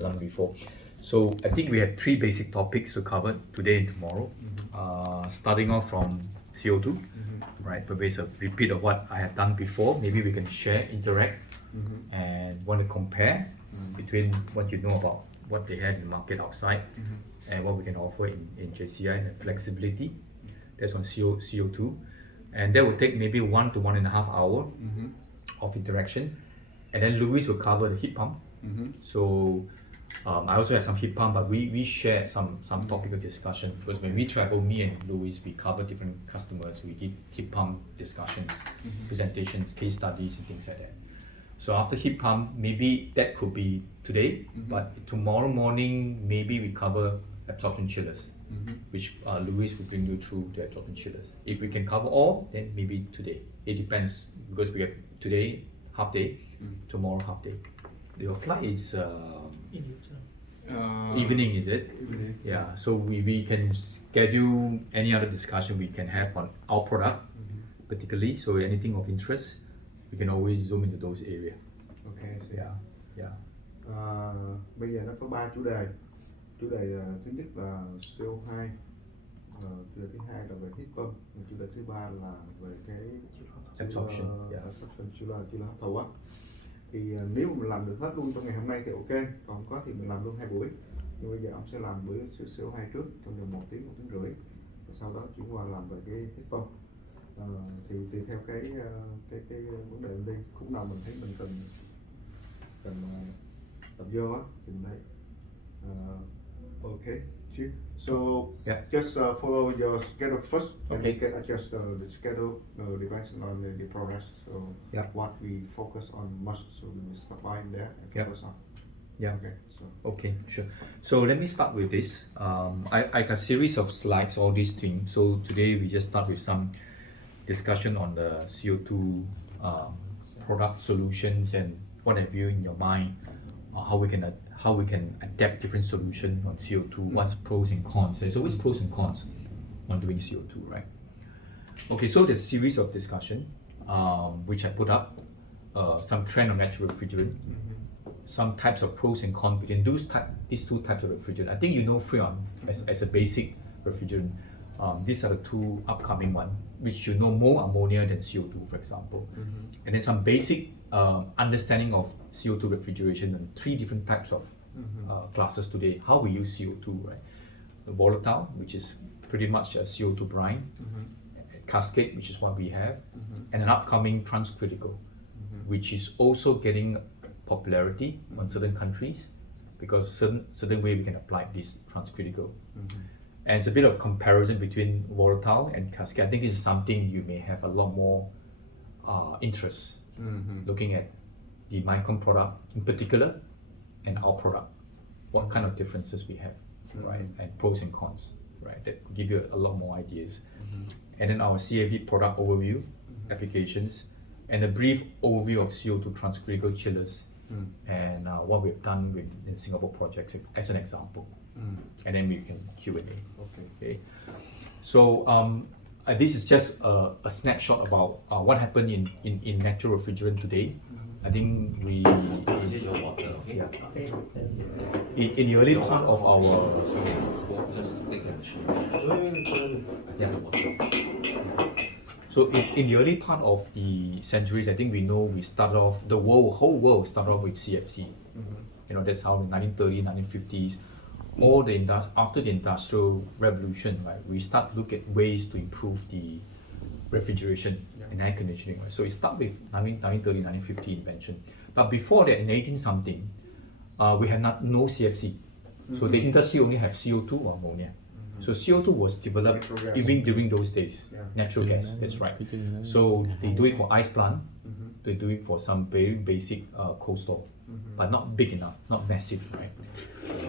done before. So I think we have three basic topics to cover today and tomorrow. Starting off from CO2, right? But it's a repeat of what I have done before. Maybe we can share, interact, and want to compare between what you know about what they have in the market outside and what we can offer in JCI, and the flexibility. That's on CO2. And that will take maybe 1 to 1.5 hours of interaction. And then Louis will cover the heat pump. So I also have some heat pump, but we share some topical discussion, because when we travel, me and Louis, we cover different customers. We give heat pump discussions, presentations, case studies, and things like that. So after heat pump, maybe that could be today, but tomorrow morning, maybe we cover absorption chillers, which Louis will bring you through the absorption chillers. If we can cover all, then maybe today. It depends, because we have today half day, tomorrow half day. Your flight is evening, is it? Evening. Yeah, so we can schedule any other discussion we can have on our product, particularly. So anything of interest, we can always zoom into those areas. Okay. Yeah. Bây giờ nó có 3 chủ đề. Chủ đề thứ nhất là CO2, chủ đề thứ hai là về heat pump, và chủ đề thứ ba là về cái Absorption, chiller hấp thụ á. Thì nếu mà mình làm được hết luôn trong ngày hôm nay thì ok, còn không có thì mình làm luôn 2 buổi. Nhưng bây giờ ông sẽ làm buổi CO2 trước trong vòng 1 tiếng rưỡi, và sau đó chuyển qua làm về cái heat pump. Thì tùy theo cái vấn đề mình đi, khúc nào mình thấy mình cần tập vô á thì mình thấy okay. So just follow your schedule first, and we can adjust the schedule depends on the progress. So what we focus on most, so we will stop by there and focus on. Yeah. Okay. Sure. So let me start with this. I got a series of slides, all these things. So today we just start with some discussion on the CO2 product solutions, and what have you in your mind, how we can adapt different solutions on CO2, what's pros and cons. There's always pros and cons on doing CO2, right? Okay, so the series of discussion, which I put up, some trend on natural refrigerant, some types of pros and cons between these two types of refrigerant. I think you know Freon as a basic refrigerant. These are the two upcoming ones, which you know more ammonia than CO2, for example. And then some basic understanding of CO2 refrigeration and 3 different types of classes today. How we use CO2, right? The volatile, which is pretty much a CO2 brine, cascade, which is what we have, and an upcoming transcritical, which is also getting popularity on certain countries, because certain way we can apply this transcritical. And it's a bit of comparison between volatile and cascade. I think this is something you may have a lot more interest looking at the Micron product in particular and our product. What kind of differences we have, right? And pros and cons, right? That give you a lot more ideas. And then our CAV product overview, applications, and a brief overview of CO2 transcritical chillers, and what we've done in Singapore projects as an example. And then we can Q&A. Okay. So this is just a snapshot about what happened in natural refrigerant today. I think in the early part of our So in the early part of the centuries, I think we know we started off, the whole world started off with CFC. You know, that's how the 1930s, 1950s, after the Industrial Revolution, right, we start to look at ways to improve the refrigeration and air conditioning. Right? So it started with 1930, 1950 invention. But before that, in 18-something, we had no CFC. So the industry only have CO2 or ammonia. So CO2 was developed even during those days. Natural gas, that's right. So they do it for ice plant, they do it for some very basic cold store, but not big enough, not massive, right?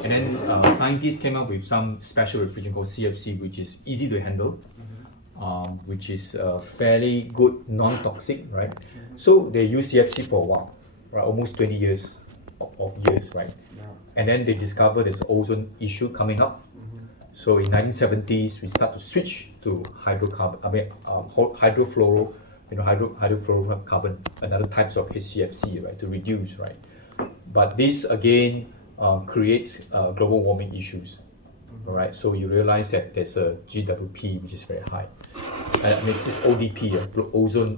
And then scientists came up with some special refrigerant called CFC, which is easy to handle, which is fairly good, non-toxic, right? So they use CFC for a while, right? Almost 20 years of years, right? And then they discovered there's ozone issue coming up. So in 1970s, we start to switch to hydrofluorocarbon, another types of HCFC, right, to reduce, right. But this again creates global warming issues. All right, so you realize that there's a GWP which is very high. I mean, it's just ODP, ozone